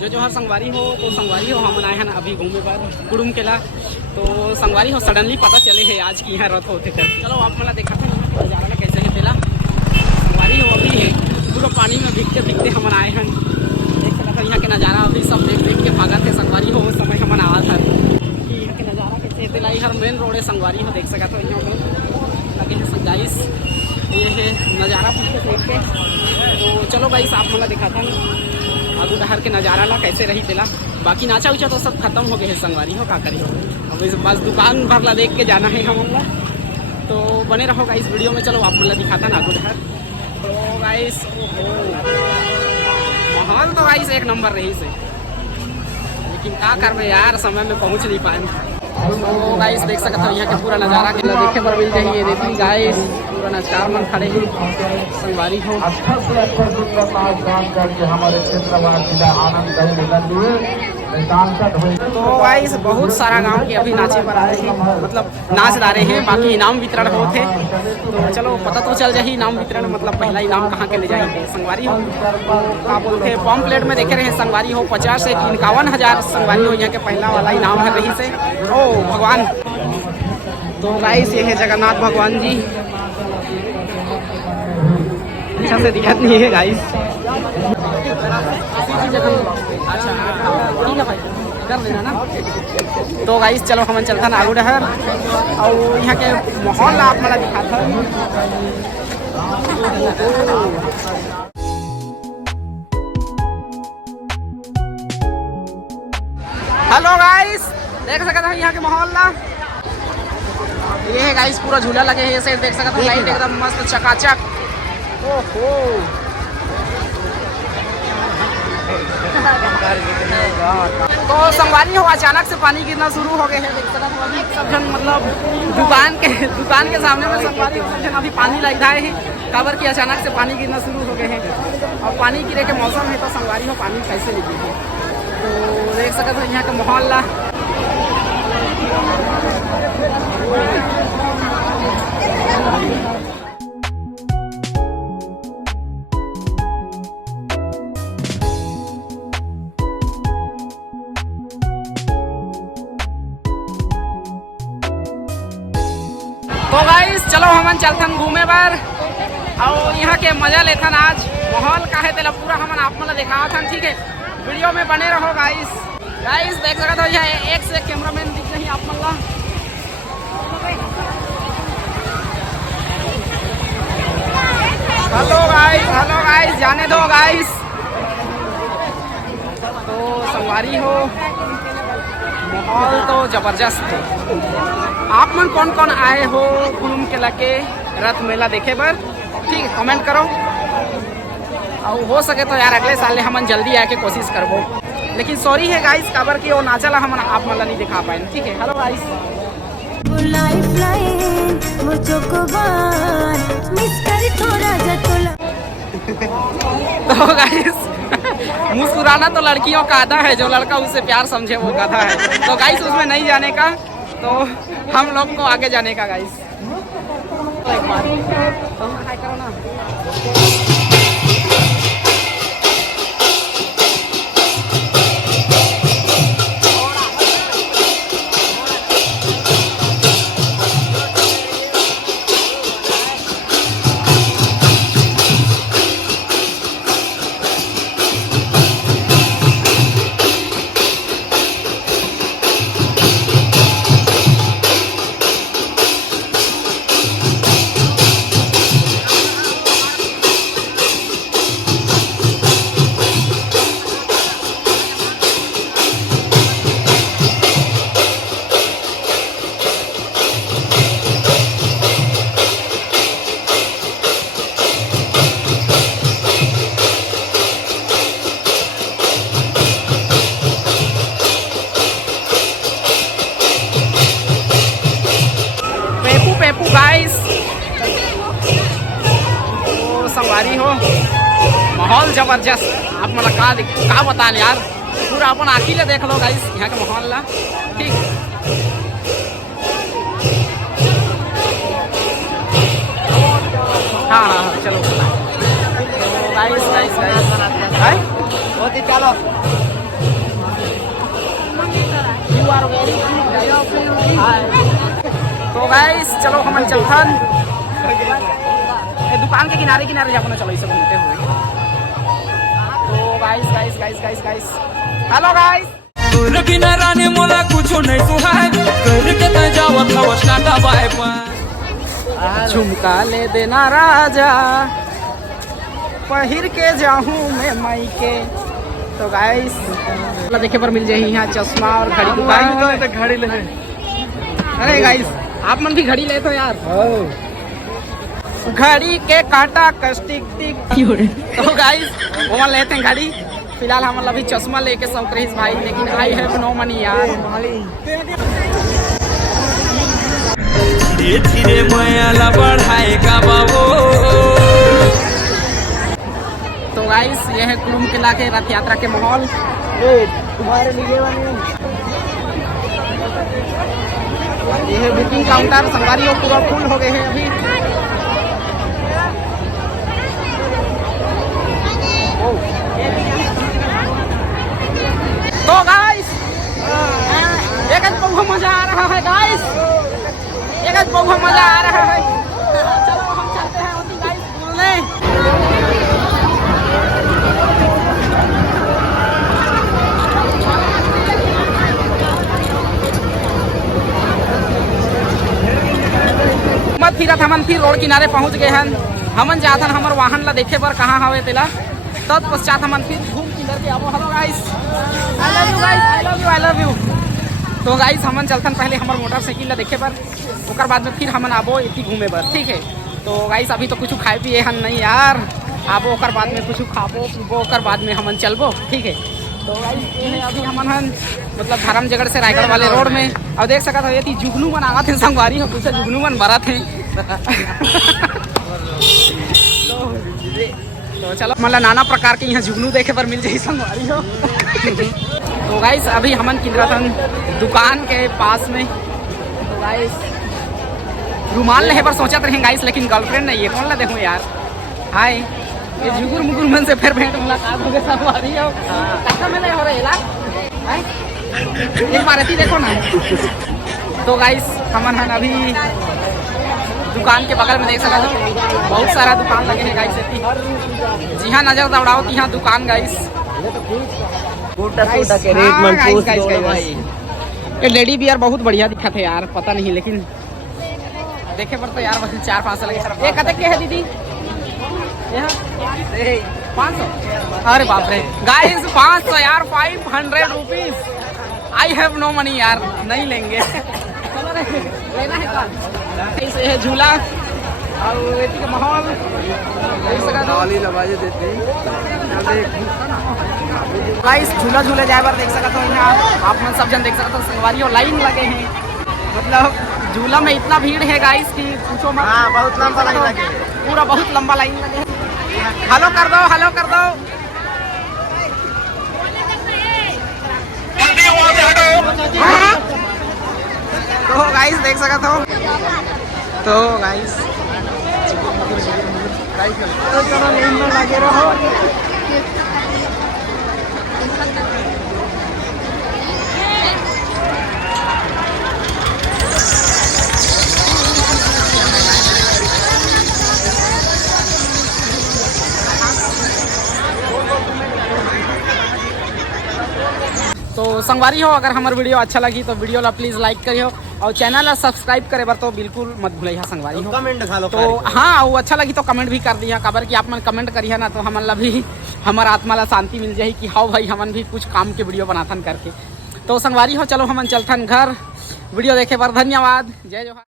जो हर संगवारी हो तो संगवारी हो हम आए हैं अभी घूमे पर कुड़ुम केला तो संगवारी हो सडनली पता चले है आज की यहाँ रथ होते कर। चलो आप मला देखा था नज़ारा कैसे है तेला संगवारी हो अभी पूरा पानी में भीगते भीगते हम आए हैं। देख सकते हो यहाँ के नज़ारा अभी सब देख देख के भागा थे संगवारी हो उस समय हम आवा था कि यहाँ के नज़ारा कैसे है तेला। हर मेन रोड है संगवारी हो देख सकते हो यहाँ पर लगे हैं संजाइस ये है नज़ारा पूछते देख के। तो चलो भाई आप मला दिखा था आगू डहर के नज़ारा ला कैसे रही तेला। बाकी नाचा उचा तो सब खत्म हो गए है संगवारी हो का करी हो अब इस बस दुकान भर ला देख के जाना है हम लोग। तो बने रहो गाइस वीडियो में। चलो आप मला दिखाता ना आगू डहर। तो गाइस माहौल तो गाइस एक नंबर रही से लेकिन क्या करबे यार समय में पहुंच नहीं पाए। तो गाइस देख सकते हो यहाँ के पूरा नज़ारा के देखे पर मिल जाइए देखिए गाइस पूरा नज़ारा मन खड़े हैं संगवारी हो। तो गाइस बहुत सारा गांव के अभी नाचे पर आए हैं मतलब नाच ला रहे हैं बाकी इनाम वितरण होते। तो चलो पता तो चल जाए इनाम वितरण मतलब पहला इनाम कहाँ के ले जाएंगे संगवारी हो क्या बोलते हैं। पॉम्पलेट में देखे रहे संगवारी हो 50 से 51,000 संगवारी हो यहाँ के पहला वाला इनाम है रही से। ओ भगवान। तो गाइस ये है जगन्नाथ भगवान जी अच्छा से दिखत नहीं है गाइस। अच्छा ठीक है भाई कर लेना ना। तो गाइस चलो हम चलता ना आगू डहर और यहाँ के माहौल आप मला दिखाता। हेलो गाइस देख सकते हो यहाँ के माहौल ला ये है गाइस पूरा झूला लगे है ये साइड देख सकते हो लाइट एकदम मस्त चकाचक। ओहो तो संगवारी हो अचानक से पानी गिरना शुरू हो गए हैं देख सकते हो अभी सब जन मतलब दुकान के सामने में संगवारी हो सब जन अभी पानी लग रहा है काबर की अचानक से पानी गिरना शुरू हो गए हैं। और पानी गिरे के मौसम है तो संगवारी हो पानी कैसे गिरेगी। तो देख सकते हो यहाँ का माहौल ला तो गाइस चलो हमन चलथन घूमे बार और यहाँ के मजा लेथन आज माहौल का है तेला पूरा हमन आप मला दिखावथन ठीक है वीडियो में बने रहो गाइस। गाइस देख सकते हो यहाँ एक से कैमरामैन दिख रही आप मला। हेलो गाइस जाने दो गाइस। तो संगवारी हो माहौल तो जबरदस्त है। आप मन कौन कौन आए हो कुड़ुम केला के रथ मेला देखे बर ठीक है कमेंट करो और हो सके तो यार अगले साल हमन जल्दी आए के कोशिश करबो लेकिन सॉरी है गाइस काबर की वो नाचला हमन आप मला नहीं दिखा पाए ठीक है। हेलो गाइस तो गाइस मुस्कुराना तो लड़कियों का आधा है जो लड़का उससे प्यार समझे वो गधा है। तो गाइस उसमें नहीं जाने का तो हम लोग को आगे जाने का गाइस। तो एक बार हाय करो ना। गाइस तो संगवारी हो माहौल जबरदस्त आप मतलब का बता यार पूरा अपन आँखी ले देख लो गाइस यहाँ के माहौल ला ठीक। हाँ चलो गाइस गाइस गाइस चलो यू आर वेरी तो गाइस चलो हम चलथन दुकान के किनारे किनारे जापना चलो इसे घूमते हुए। तो guys guys guys guys guys hello guys तोर किनारा ने मोला कुछो नहीं सुहाए करके त जावत हवस काटा बाय पा झुमका ले देना राजा पहिर के जाऊं मैं माई के। तो गाइस देखे पर मिल जाए यहाँ चश्मा और घड़ी दुकान तो घड़ी ले। अरे गाइस आप मन भी घड़ी ले तो यार घड़ी के काटा कस्टिक टिक। तो गाइस वो मन लेते हैं घड़ी। फिलहाल हम अभी चश्मा लेके शौक रही भाई लेकिन आई हैव नो मनी यार। धीरे धीरे मायाला बढ़ाएगा बाबू। तो गाइस ये है कुरुम किला के रथ यात्रा के माहौल तुम्हारे लिए ये है बुकिंग काउंटर। संगवारी पूरा फुल हो गए हैं अभी। तो गाइस एक बहुत मजा आ रहा है गाइस एक बहुत मजा आ रहा है। चलो हम चलते हैं उसी गाइस बोलने। फिर हमन फिर रोड किनारे पहुंच गए हैं। हमन जाथन हमर वाहन ला देखे पर कहाँ हवे तेला तत्पश्चात हमन फिर घूम किधर के आबो। Hello guys I love you guys I love you I love you. तो गाइस हमन चलथन पहले हमर मोटरसाइकिल ला देखे पर ओकर बाद में फिर हमन आबो इति घूमे पर ठीक है। तो गाइस अभी तो कुछ खाए पिए हन नहीं यार आबो ओकर बाद में कुछ खाबो पीबो ओकर बाद में हमन चलबो ठीक है। तो गाइस ये है अभी हमन हन मतलब धर्मजगढ़ से रायगढ़ वाले रोड में। अब देख सकत हो ये जुगनू मन आवत है संगवारी हो कुछ जुगनू मन भरत है। तो चलो मतलब नाना प्रकार के यहाँ जुगनू देखे पर मिल जाए संगवारी हो। तो गाइस अभी हमन किंद्राथन दुकान के पास में। तो गाइस रुमाल लेहे पर सोचत रहे गाइस लेकिन गर्लफ्रेंड नहीं है कौन ला देखो यार। हाय ये जुगुर मुगुर मन से फिर भेंट मुलाकात हो गई संगवारी हो कैसा मिले हो रहा है एक बार ऐसी देखो ना। तो गाइस हमन हन अभी दुकान के बगल में देख सकते हो बहुत सारा दुकान लगे हैं गाइस। जी हाँ नजर दौड़ाओ कि यहाँ दुकान गाइस ये लेडी बियर बहुत बढ़िया दिखा थे यार पता नहीं लेकिन देखे पर तो यार बस 4-5 लगे। ये कतक के है दीदी 500? अरे बाप रे गाइस 500 यार 500 rupees. I have no money यार नहीं लेंगे। लेना है कल इसे है झूला और एती का माहौल गाइस झूला झूले जाए बार देख सकते हो यहाँ आप मन सब जन देख सकते हो संगवारी और लाइन लगे हैं। मतलब झूला में इतना भीड़ है गाइस कि पूछो मत। बहुत लंबा लाइन लगे पूरा बहुत लंबा लाइन लगे। हेलो कर दो हेलो कर दो। तो गाइस देख सकते हो तो गाइस तो चलो लाइन में लगे रहो। तो संगवारी हो अगर हमार वीडियो अच्छा लगी तो वीडियो ला प्लीज लाइक करियो और चैनल ला सब्सक्राइब करे बर तो बिल्कुल मत भूलिए संगवारी हो। कमेंट खा लो तो हाँ वो अच्छा लगी तो कमेंट भी कर दिया काबर कि आप मन कमेंट करिए ना तो हमन ला भी हमारा आत्मा ला शांति मिल जाए कि हाँ भाई हमन भी कुछ काम के वीडियो बनाथन करके। तो संगवारी हो चलो हमन चलथन घर। वीडियो देखे पर धन्यवाद। जय जोहार।